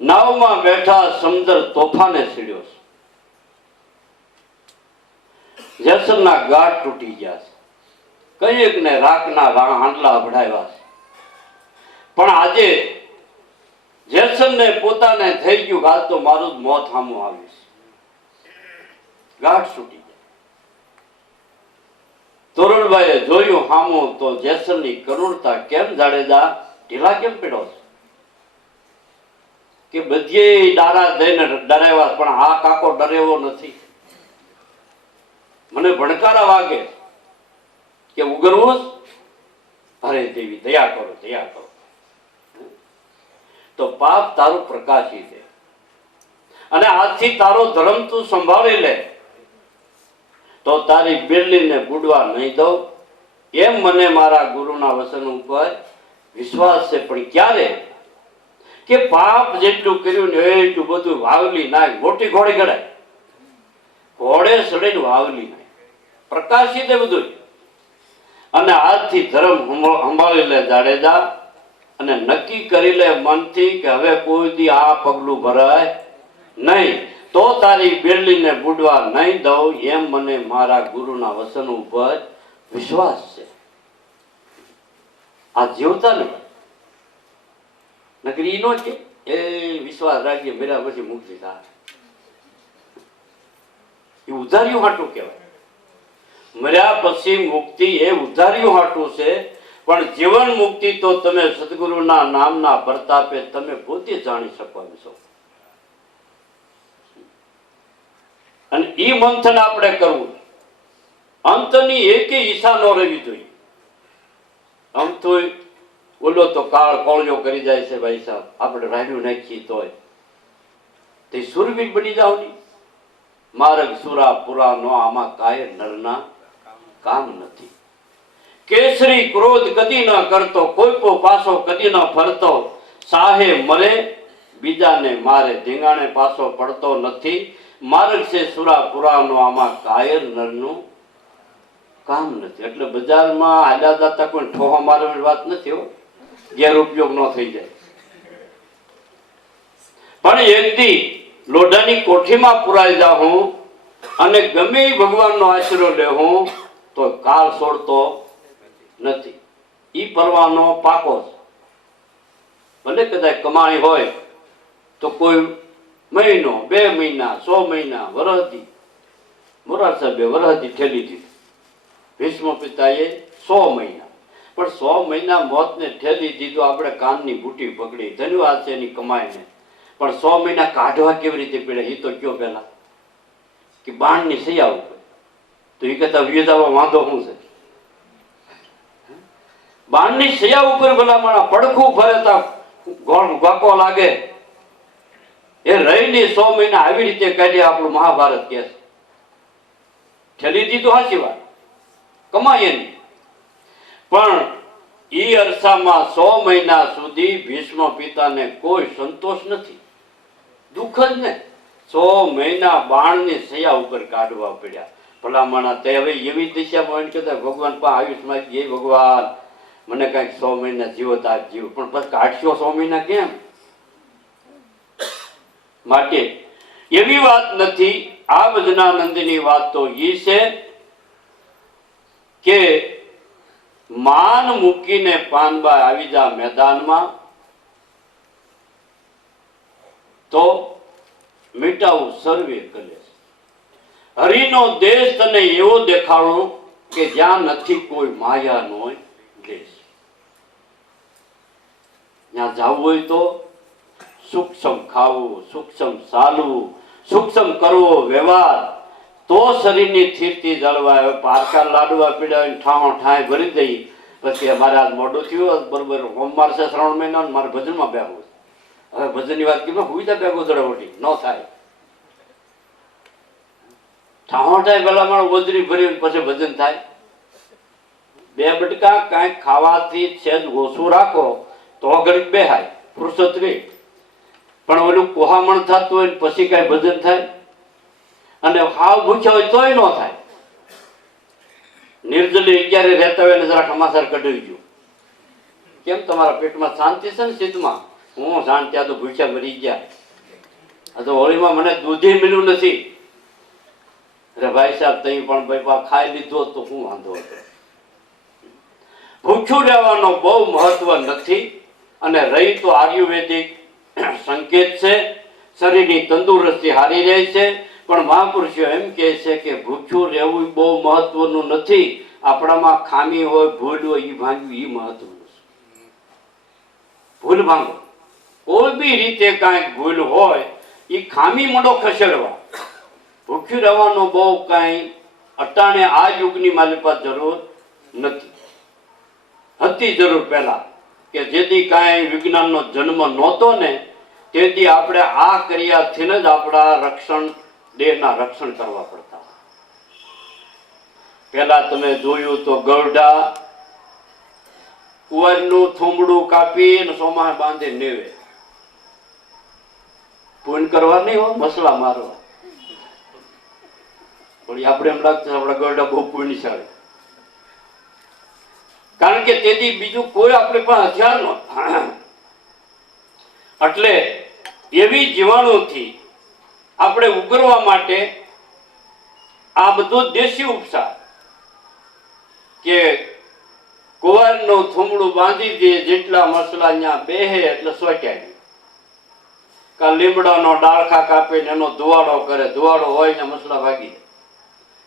નાવમાં બેઠા સમુદ્ર તોફાને સીડ્યો છે. જેસલના ગાંઠ તૂટી ગયા છે. કંઈક ને રાખના હાંડલા અભડાવ્યા છે. પણ આજે જેસલને પોતાને થઈ ગયું આજ તો મારું જ મોત સામું આવ્યું છે. ગાંઠ છૂટી ગયા. તોરણભાઈએ જોયું સામું તો જેસલની કરુણતા. કેમ જાડેજા ઢીલા કેમ પડ્યો છે? કે બધી ડારા દઈને ડરાવ્યા પણ આ કાકો ડરેવો નથી. મને ભણકારા વાગે કે ઉગરવું અરે દેવી દયા કરો તો પાપ તારું પ્રકાશી દે અને આજથી તારો ધર્મ તું સંભાળી લે તો તારી બિરલીને બુડવા નહીં દઉં. એમ મને મારા ગુરુના વચન ઉપર વિશ્વાસ છે. પણ ક્યારે કે પાપ જેટલું કર્યું ને એટલું બધું વાવલી નાખ, મોટી ઘોડી ગળાય, ઘોડે સડીને વાવલી નાખ, પ્રકાશિત એ બધું. અને આજથી ધર્મ સંભાળી લે જાડેજા, અને નક્કી કરી લે મનથી કે હવે કોઈ દી આ પગલું ભરાય નહીં, તો તારી બેરલીને બુડવા નહીં દઉં, એમ મને મારા ગુરુના વચન ઉપર વિશ્વાસ છે. આ જીવતા ને નકરી નો છે એ વિશ્વાસ રાખીએ મેરા પછી મુક્તિ થાય, એ ઉધાર્યું હાટું કહેવાય. મર્યા પછી મુક્તિ એ ઉધાર્યું હાટું છે, પણ જીવન મુક્તિ તો તમે સદગુરુના નામના પ્રતાપે તમે પોતે જાણી શકો એમ છો. અને ઈ મંથન આપણે કરવું, અંતની એકે ઈચ્છા ન રહેવી જોઈએ. આમ તો ઓલો તો કાળ કોળિયો કરી જાય છે ભાઈ સાહેબ, આપણે રાડ્યું નાખીએ તોય તે સુરવીર બની જાવ ની. માર્ગ સુરા પુરા નો આમાં કાય નરના કામ નથી. કેસરી ક્રોધ કદી ન કરતો, કોઈ કો પાસો કદી ન ફરતો, સાહે મરે બીજાને મારે, ધીંગાણે પાસો પડતો નથી. માર્ગ છે સુરા પુરા નો આમાં કાયર નરનું કામ નથી. એટલે બજારમાં હાલ્યા જતા કોઈ ઠોહો મારવાની વાત નથી હો, ગેર ઉપયોગ ન થઈ જાય. પણ એકદી લોઢાની કોઠીમાં પુરાઈ જાઉં અને ગમે ભગવાનનો આશરો લેવું તો કાળ છોડતો નથી. ઈ પરવાનો પાકો છે. ભલે કદાચ કમાણી હોય તો કોઈ મહિનો, 2 મહિના, 100 મહિના, વરહદી, મોરાર સાહેબે વરહદી ઠેલી દીધી. ભીષ્મ પિતાએ 100 મહિના, પણ 100 મહિના મોતને ઠેલી દીધો. આપણે કાનની બુટી પકડી, ધન્યવાદ છે એની કમાઈને, પણ 100 મહિના કાઢવા કેવી રીતે પડે એ તો કયો પેલા કે બાણની સૈયા ઉપર, તો એ કરતા વિયદાવા વાંધો શું છે? બાણની સૈયા ઉપર ભલામણા પડખું ફરે તા ગાકો લાગે, એ રહીને 100 મહિના આવી રીતે કાઢ્યા. આપણું મહાભારત કે છે ઠેલી દીધું, સાચી વાત, કમાય એની. પણ ઈ અરસામાં 100 મહિના સુધી ભીષ્મ પિતાને કોઈ સંતોષ નથી, દુઃખ જ ને. 100 મહિના બાણની સૈયા ઉપર કાઢવા પડ્યા. ભલામણા તે હવે એવી દિશામાં કહેતા ભગવાન પણ આયુષ માંગીએ, ભગવાન મને કઈક 100 મહિના જીવત આ જીવ, પણ પછી કાઢશો 100 મહિના કેમ? માટે એવી વાત નથી. આ વજનાનંદની વાત તો એ છે કે માન મૂકીને પાનબા આવી જા મેદાનમાં, તો મિટાવું સર્વે કલેશ. હરિનો દેશ તને એવો દેખાડો કે જ્યાં નથી કોઈ માયાનો દેશ. ત્યાં જવું હોય તો સૂક્ષ્મ ખાવું, સૂક્ષ્મ ચાલવું, સૂક્ષ્મ કરવો વ્યવહાર, તો શરીરની સ્થિતિ જળવાય. પારકા લાડવા પીડા ઠાવો ઠાય ભરી દઈ, પછી અમારે આજ મોડું થયું, બરોબર સોમવાર છે, 3 મહિના, મારે ભજનમાં બેહવું. હવે ભજનની વાત કેમ સુવિધા બેગો દડવટી ન થાય. ઠાવો ઠાય પેલા મારે ઓજરી ભરી પછી ભજન થાય. 2 બટકા કાંઈક ખાવાથી છેદ ઓછું રાખો તો ઘડીક બેહાય, ફુરસત રહી. પણ ઓલું કોહામણ થતું હોય પછી કઈ ભજન થાય? અને હાવ ભૂખ્યા હોય તોય ન થાય. નિર્જલી 11 રહેતા હોય ને જરા ખમાસાર કઢાવી ગયું, કેમ તમારા પેટમાં શાંતિ છે ને સિદ્ધમાં? હું શાંત, ત્યાં તો ભૂખ્યા મરી ગયા. આ તો હોળીમાં મને દૂધી મળ્યું નથી. અરે ભાઈ સાહેબ, તઈ પણ ભાઈ ખાઈ લીધો તો શું વાંધો હતો? ભૂખ્યું રહેવાનો બહુ મહત્વ નથી. અને રહી તો આયુર્વેદિક સંકેત છે, શરીરની તંદુરસ્તી હારી રહે છે. પણ મહાપુરુષો એમ કહે છે કે ભૂખ્યું રહેવું બહુ મહત્વનું નથી. આપણામાં ખામી હોય, ભૂલ હોય, એ ભાંગવી એ મહત્વનું છે. ભૂલ ભાંગો, કોઈ બી રીતે કાંઈક ભૂલ હોય એ ખામી મોડો ખસેડવા. ભૂખ્યું રહેવાનો બહુ કાંઈ અટાણે આ યુગની મારી પાસે જરૂર નથી. હતી જરૂર પહેલા, કે જેથી કાંઈ વિજ્ઞાનનો જન્મ નહોતો ને તેથી આપણે આ ક્રિયાથી જ આપણા રક્ષણ, દેહના રક્ષણ કરવા પડતા. પેલા તમે જોયું તો ગરડા કુંવરનું થુંબડું કાપી અને સોમાને બાંધી નેવે, પૂન કરવા નહીં હો, મસલા મારવા. પણ આપણે એમ લાગતું આપણા ગરડા બહુ પુણ્યશાળી, કારણ કે તેથી બીજું કોઈ આપણે પણ હથિયાર નો. એટલે એવી જીવાણુથી આપણે ઉગરવા માટે આ બધું દેશી ઉપચાર કે કુંવારનું થૂમડું બાંધી દે, જેટલા મસલા ત્યાં બેહે એટલે સોટ્યા. કા લીમડાનો ડાળખા કાપીને એનો ધુવાડો કરે, ધુવાડો હોય ને મસલા ભાગી જાય.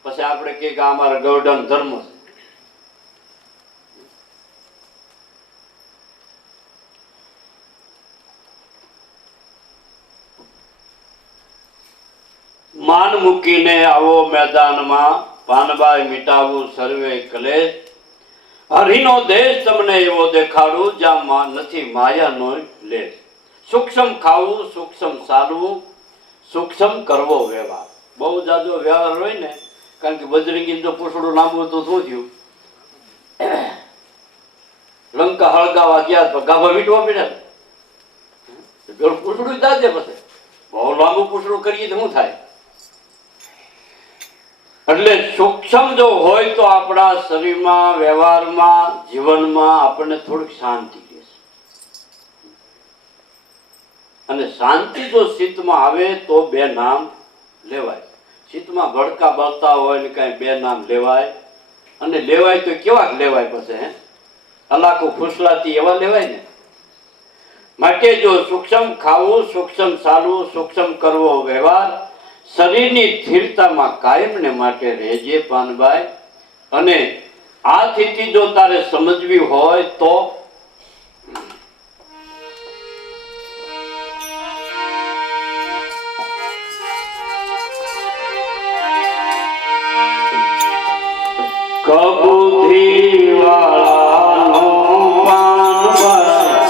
પછી આપણે કે આ અમારા ગૌડન ધર્મ છે. માન મૂકીને આવો મેદાનમાં, પાનબાઈ મીટાવું સર્વે કલેશ. હરિનો દેશ તમને એવો દેખાડું જ્યાં નથી માયાનો લેશ. સૂક્ષ્મ ખાવું, સૂક્ષ્મ ચાલવું, સૂક્ષ્મ કરવો વ્યવહાર. બહુ જાજો વ્યવહાર હોય ને, કારણ કે બજરંગી જો પૂછડું લાંબુ તો શું થયું? લંકા હળગાવા ગયા તો ગાભા વીટવા પડ્યા. પૂછડું જાજે પછી બહુ લાંબુ પૂછડું કરીએ તો શું થાય? એટલે સૂક્ષ્મ જો હોય તો આપણા શરીરમાં, વ્યવહારમાં, જીવનમાં આપણને થોડીક શાંતિ રહેશે. અને શાંતિ જો ચિત્તમાં આવે તો બે નામ લેવાય. ચિત્તમાં ભડકા બળતા હોય ને કઈ બે નામ લેવાય. અને લેવાય તો કેવા લેવાય? પછી અલાખું ફૂસલાતી એવા લેવાય ને. માટે જો સૂક્ષ્મ ખાવું, સૂક્ષ્મ ચાલવું, સૂક્ષ્મ કરવો વ્યવહાર. શરીરની સ્થિરતામાં કાયમને માટે રહેજે પાનબાઈ. અને આ સ્થિતિ જો તારે સમજવી હોય તો કબૂતરી વાળાનો પાનબાઈ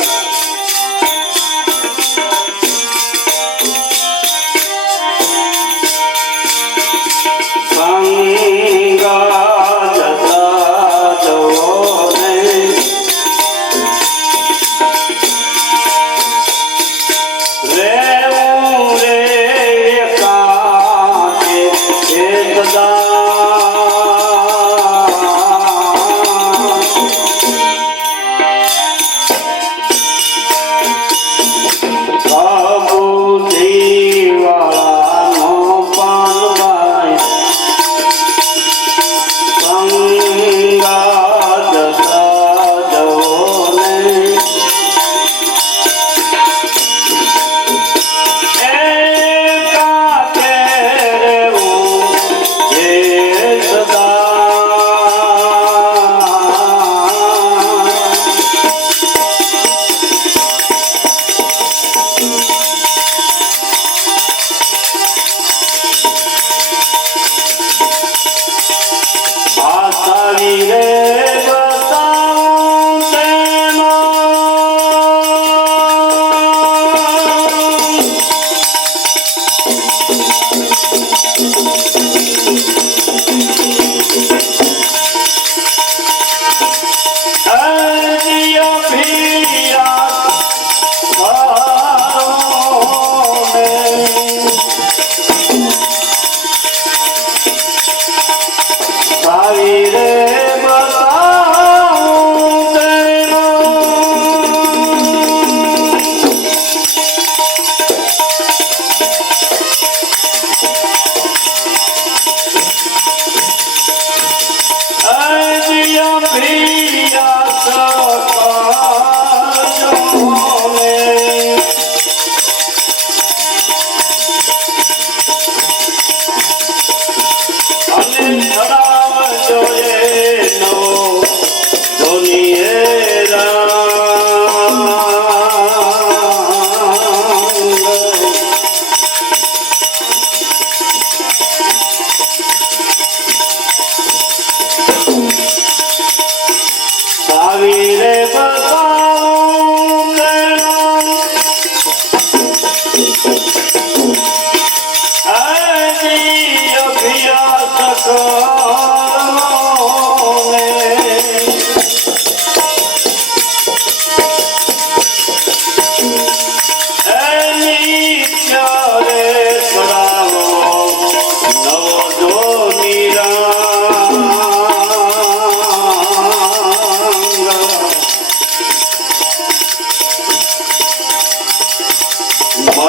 જોઈએ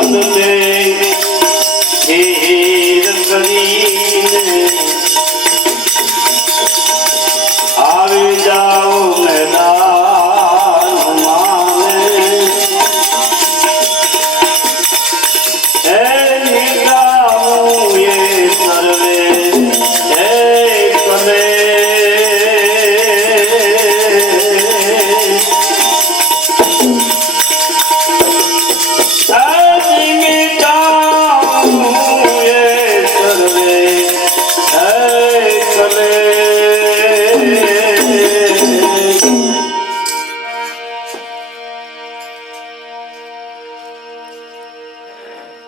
મનને સ્થિર કરીને આવી જાઓ મેદાન માને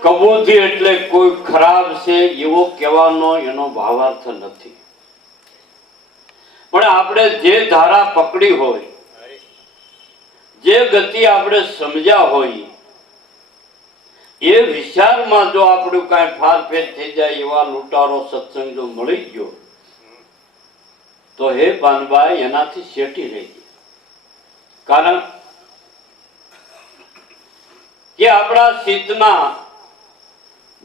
કબૂતી એટલે કોઈ ખરાબ છે એવો કહેવાનો એનો ભાવાર્થ નથી, પણ આપણે જે ધારા પકડી હોય, જે ગતિ આપણે સમજ્યા હોય, એ વિચારમાં જો આપણું કાંઈ ફારફેર થઈ જાય એવા લૂંટારો સત્સંગ જો મળી ગયો તો હે પાનભાઈ એનાથી શેટી રહી ગઈ. કારણ કે આપણા ચિત્તના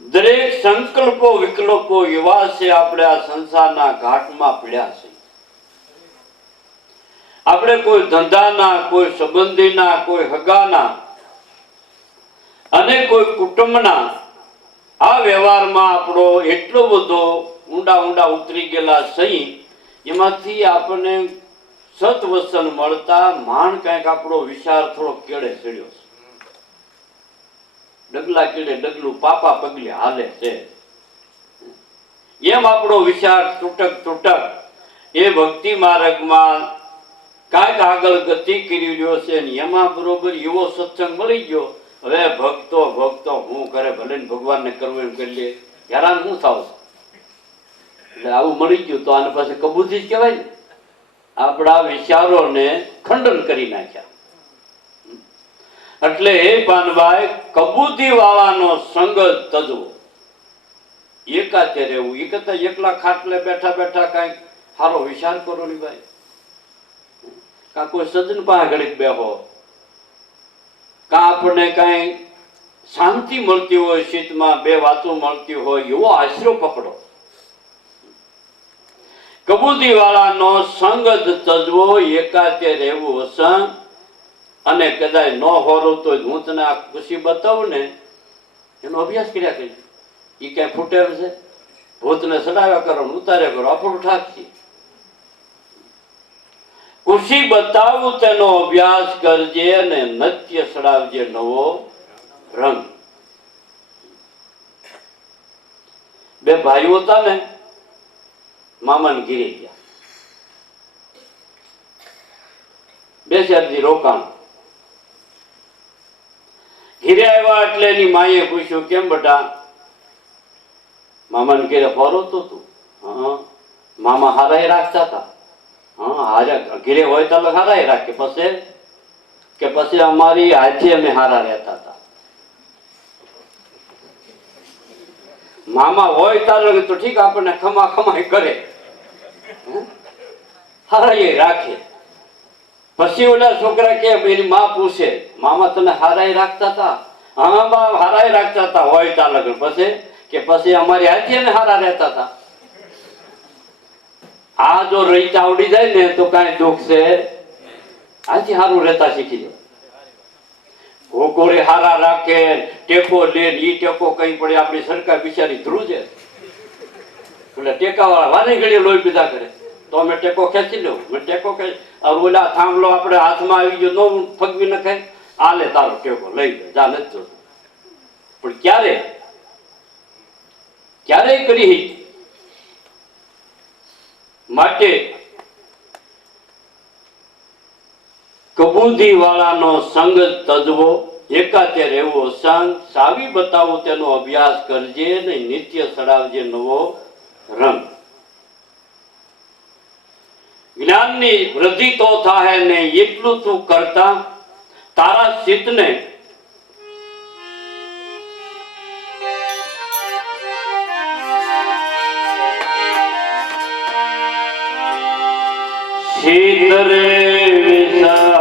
દરેક સંકલ્પો વિકલ્પો એવા છે, આપણે આ સંસારના ઘાટમાં પીડ્યા છે. આપણે કોઈ ધંધાના, કોઈ સંબંધીના, કોઈ હગાના અને કોઈ કુટુંબના આ વ્યવહારમાં આપણો એટલો બધો ઊંડા ઊંડા ઉતરી ગયેલા સહી, એમાંથી આપણને સત્વસન મળતા માણ કંઈક આપણો વિચાર થોડો કેળે ચડ્યો છે. ડગલા કેડે ડગલું પાપા પગલે હાલે છે, એમ આપણો વિચાર તૂટક તૂટક એ ભક્તિ માર્ગમાં કાંઈક આગળ ગતિ કરી રહ્યો છે. એમાં બરોબર એવો સત્સંગ મળી ગયો. હવે ભક્તો ભક્તો હું કરે ભલે ને ભગવાનને કરવું એમ કરી લે, હેરાન શું થાવ? એટલે આવું મળી ગયું તો આને પાસે કબૂતી જ કહેવાય ને. આપણા વિચારોને ખંડન કરી નાખ્યા. એટલે હે પાનભાઈ, કબૂતી વાળાનો સંગ તજવો, એકાતે રહેવું. એ કરતા એકલા ખાટલે બેઠા બેઠા કઈક સારો વિચાર કરો ને ભાઈ. કા કોઈ સજ્જન પાસે ઘડીક બેહો, કા આપણને કઈ શાંતિ મળતી હોય, ચિત્તમાં બે વાતો મળતી હોય એવો આશરો પકડો. કબૂતી વાળાનો સંગ તજવો, એકાતે રહેવું અસંગ. અને કદાચ ન હોરું તો હું તને આ ખુશી બતાવું ને, એનો અભ્યાસ કર્યા કરી. એ ક્યાંય ફૂટે છે? ભૂતને સડાવ્યા કરો, ઉતાર્યા કરો, આપણું ઠાકશે. ખુશી બતાવું તેનો અભ્યાસ કરજે અને નત્ય સડાવજે નવો રંગ. બે ભાઈઓ હતા ને, મામાને ઘીરે ગયા. બે ચારથી રોકાણ. ઘીરે આવ્યા એટલે એની માએ પૂછ્યું, કેમ બેટા? મામાને ઘેરે ફરો તો તું? હા. મામા હારાય રાખતા હતા? હા, હારા ઘેરે હોય તો હારાય રાખે. પછી અમારી હાથે અમે હારા રહેતા હતા. મામા હોય તારે તો ઠીક, આપણને ખમા ખમાઈ કરે, હારાય રાખે. પછી ઓલા છોકરા કે એની માં પૂછે, મામા તને હારાય રાખતા હતા? હા બા, હારાય રાખતા હતા હોય તા લગન. પછી અમારી હાથે અમે હારા રહેતા હતા. આ જો રહીતા આવડી જાય ને તો કઈ દુઃખ છે? આથી હારું રહેતા શીખી જાય. ગોકોરે હારા રાખે, ટેકો લે, ઈ ટેકો કઈ પડે. આપણી સરકાર બિચારી ધ્રુજે, એટલે ટેકા વાળા વારે ઘડી લોહી પીધા કરે. તો અમે ટેકો ખેંચી લઉં, ટેકો ઓલા થાંભલો આપણે હાથમાં આવી ગયો, નો ફગવી નખાય, આલે તારો ટેકો લઈ જા, નથી જોતું. પણ ક્યારે કરી? માટે કબૂતી વાળાનો સંગ તજવો, એકાતે રહેવો સંગ. સાવી બતાવું તેનો અભ્યાસ કરજે ને નિત્ય સડાવજે નવો રંગ. જ્ઞાનની વૃદ્ધિ તો થાય ને એટલું તું કરતા તારા ચિત્તને શીતરે વિષાયમાંથી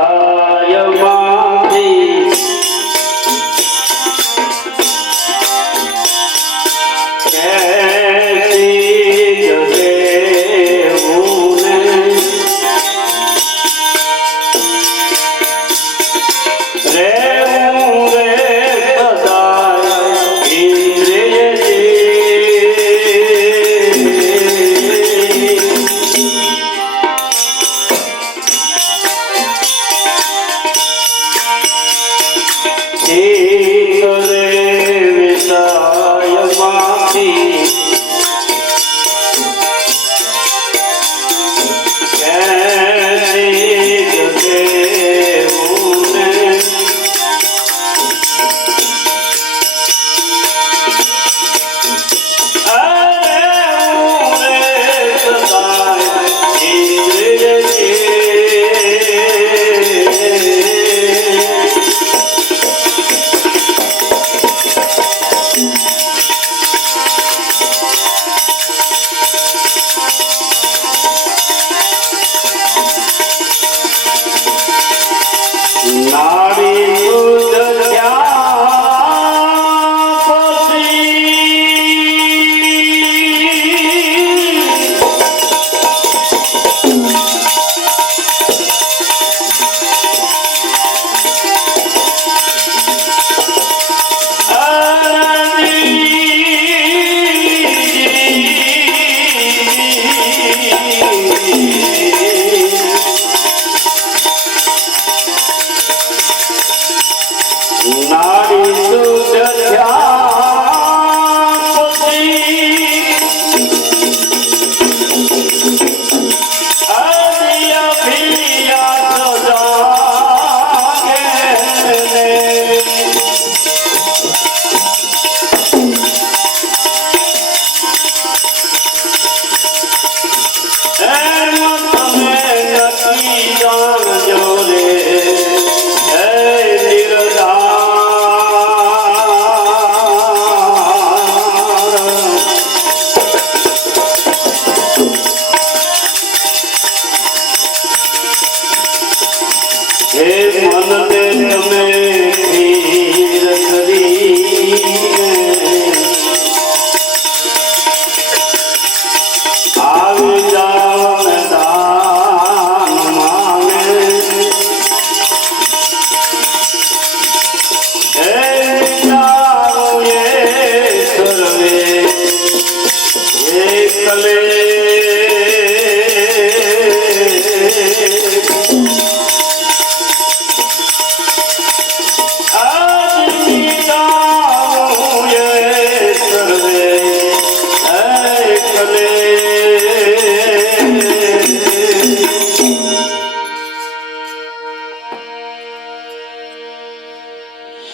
કલે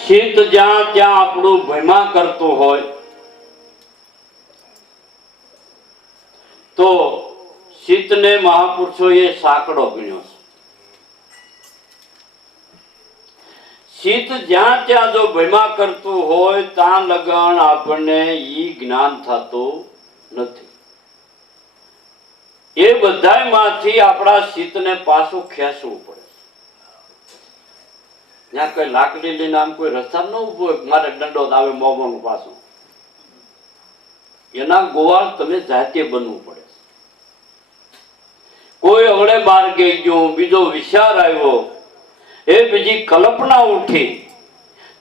શીત જ્યાં ત્યાં આપણું ભયમાં કરતું હોય તો શીતને મહાપુરુષોએ સાંકડો ગણ્યો છે. શીત જ્યાં ત્યાં જો ભયમાં કરતું હોય ત્યાં લગન આપણને ઈ જ્ઞાન થતું નથી. એ બધામાંથી આપણા શીતને પાછું ખેંચવું પડે. ત્યાં કોઈ લાકડી લઈને આમ કોઈ રસ્તા ન ઉભો હોય મારે દંડો આવે મોવાનું પાછું, એના ગોવાળ તમે જાતે બનવું પડે. કોઈ અવળે બાર ગઈ ગયું, બીજો વિચાર આવ્યો, એ બીજી કલ્પના ઉઠી,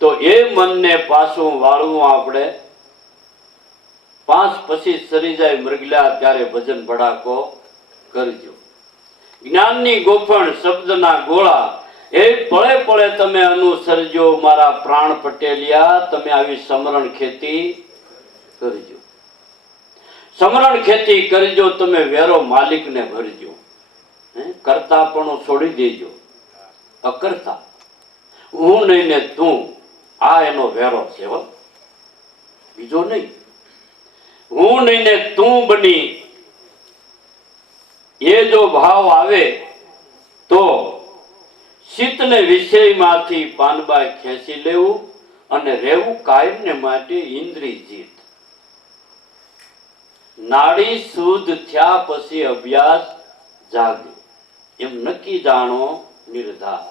તો એ મનને પાછું વાળવું આપણે 5 પછી સરી જાય મરગલા ત્યારે ભજન ભડાકો કરજો. જ્ઞાનની ગોફણ શબ્દના ગોળા એ પળે પળે તમે અનુસરજો. મારા પ્રાણ પટેલિયા, તમે આવી સમરણ ખેતી કરજો. સમરણ ખેતી કરજો, તમે વેરો માલિકને ભરજો. કરતા પણ છોડી દેજો. અકર્તા હું નહીં ને તું, આ એનો વેરો છે હો, બીજો નહીં. હું નહીં ને તું બની એ જો ભાવ આવે તો શીતને વિષયમાંથી પાનબાઈ ખેંચી લેવું અને રહેવું કાયમને માટે ઇન્દ્રિય જીત. નાડી શુદ્ધ થયા પછી અભ્યાસ જાગે, એમ નક્કી જાણો નિર્ધાર.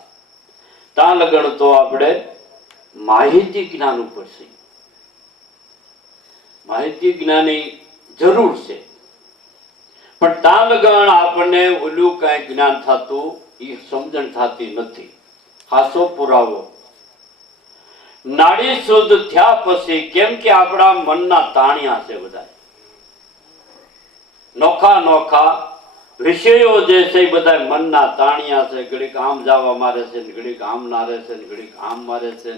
ત્યાં લગણ તો આપણે માહિતી જ્ઞાન ઉપર છે. માહિતી જ્ઞાની જરૂર છે, પણ ત્યાં લગણ આપણને ઓલું કઈ જ્ઞાન થતું એ સમજણ થતી નથી. હાસો પુરાવો નાડી શુદ્ધ થયા પછી, કેમ કે આપણા મનના તાણિયા છે બધા, નોખા નોખા વિષયો જે છે એ બધા મનના તાણિયા છે. ઘડીક આમ જવા મારે છે, ઘડીક આમ નારે છે, ઘડીક આમ મારે છે.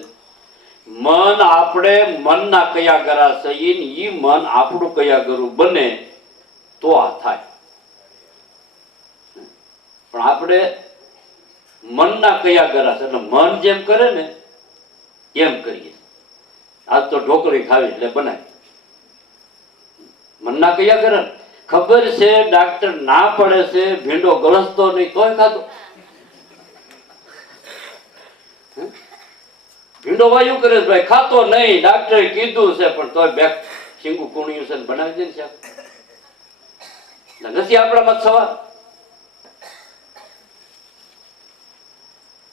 મન આપણે મનના કયા ગરા છે, એ મન આપણું કયા ગરું બને તો આ થાય. પણ આપણે મનના કયા ગરા છે, એટલે મન જેમ કરે ને એમ કરીએ. આજ તો ઢોકળી ખાવી એટલે બનાવી. મનના કયા ગરા ખબર છે, ડાક્ટર ના પડે છે ભીંડો ગળસતો નહીં તોય ખાતો. ભીંડો વાયુ કરે છે ભાઈ, ખાતો નહીં, ડાક્ટરે કીધું છે પણ તોય બેક શીંગું કુણ્યું છે બનાવી દે છે. નથી આપણામાં સવાર.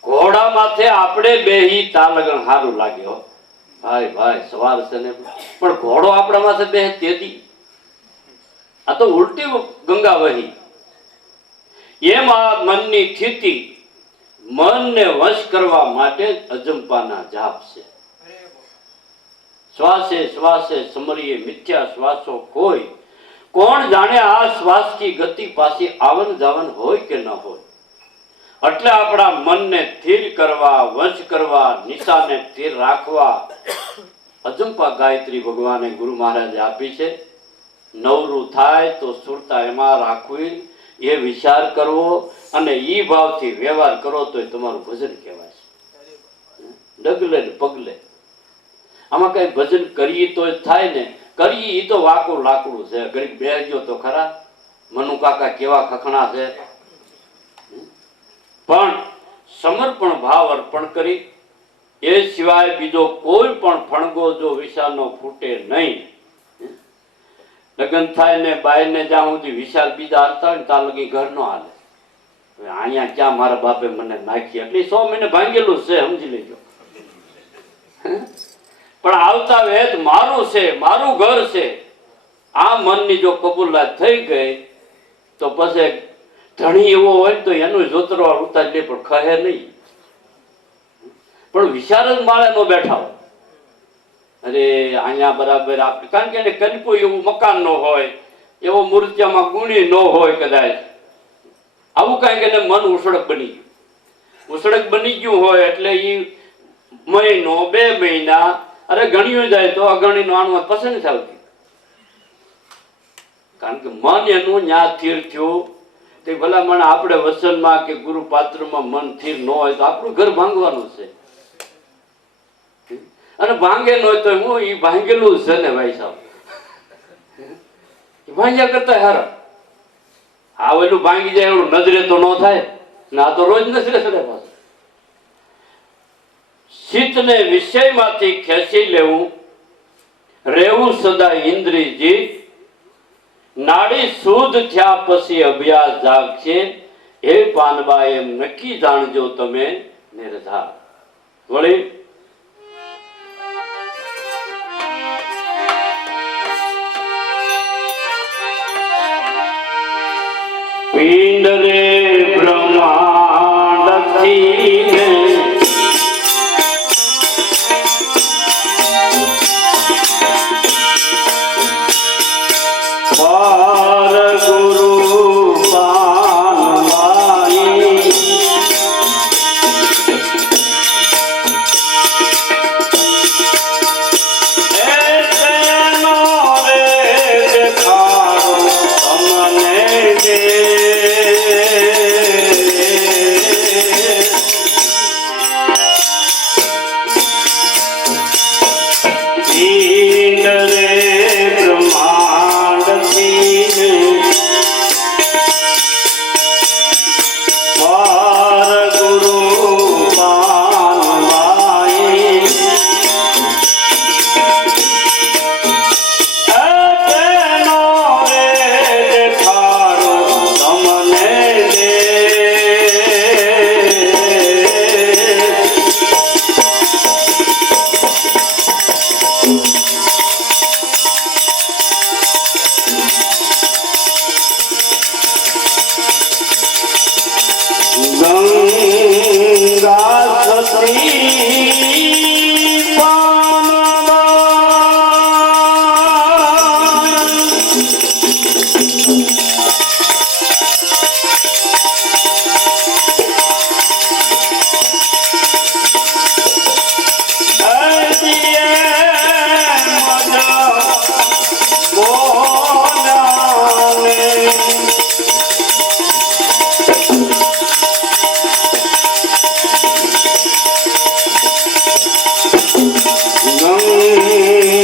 ઘોડા માથે આપણે બેહી તાલગણ સારું લાગે હો ભાઈ, ભાઈ સવાર છે ને, પણ ઘોડો આપણા માથે બેહે તેદી આ તો ઉલટી ગંગા વહી. એમ આ મનની સ્થિતિ, મનને વશ કરવા માટે અજંપાના જાપ છે. શ્વાસે શ્વાસે સમરીએ મિથ્યા શ્વાસો કોઈ, કોણ જાણે આ શ્વાસ की ગતિ પાછી આવન જાવન હોય કે ન હોય. એટલે આપણા મનને સ્થિર કરવા, વશ કરવા, નિશાને સ્થિર રાખવા અજંપા ગાયત્રી ભગવાને ગુરુ મહારાજે આપી છે. નવરું થાય તો સુરતા એમાં રાખવી, એ વિચાર કરવો અને ઈ ભાવથી વ્યવહાર કરો તો તમારું ભજન કહેવાય છે. ડગલે ને પગલે આમાં કઈ ભજન કરીએ તો થાય ને, કરીએ એ તો વાકું લાકડું છે. ઘડીક બેસજો તો ખરા, મનુ કાકા કેવા ખખણા છે. પણ સમર્પણ ભાવ અર્પણ કરી, એ સિવાય બીજો કોઈ પણ ફણગો જો વિશાલનો ફૂટે નહીં. લગ્ન થાય ને બાયને જ્યાં સુધી વિશાલ બીજા હાલતા હોય ને ત્યાં લગી ઘર નો હાલે. અહીંયા ક્યાં મારા બાપે મને નાખી, એટલે 100 મહિને ભાંગેલું છે, સમજી લેજો. પણ આવતા વેદ મારું છે, મારું ઘર છે, આ મનની જો કબૂલાત થઈ ગઈ તો પછી ધણી એવો હોય તો એનું જોતરો ઉતારી લે પણ ખહે નહીં. પણ વિચાર જ માળે નો બેઠા હોય, અરે અહીંયા બરાબર આપણે, કારણ કે એને કલ્પો એવું મકાન નો હોય, એવો મૂર્તિયામાં ગુણી ન હોય કદાચ, આવું કાંઈક એને મન ઉસળક બની ગયું. ઉસળક બની ગયું હોય એટલે એ મહિનો 2 મહિના અરે ગણ્યું જાય તો અગણીનું આણમાં પસંદ આવતી. કારણ કે મન એનું ન્યા સ્થિર થયું. તે ભલામણ આપણે વસનમાં કે ગુરુ પાત્રમાં મન સ્થિર ન હોય તો આપણું ઘર ભાંગવાનું છે. અને ભાંગે ન હોય તો હું એ ભાંગેલું છે ને ભાઈ સાહેબ, ભાંગ્યા કરતા હારા. આ ઓલું ભાંગી જાય એવું નજરે તો ન થાય ને, આ તો રોજ નજરે ચડે પાછું. ચિત્તને વિષયમાંથી ખેંચી લેવું, રહેવું સદા ઇન્દ્રિયજીત, નાડી શુદ્ધ થયા પછી અભ્યાસ જાગશે, હે પાનબા એમ નક્કી જાણજો તમે નિર્ધાર. વળી પિંડ રે બ્રહ્માંડથી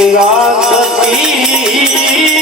ગંગા સતી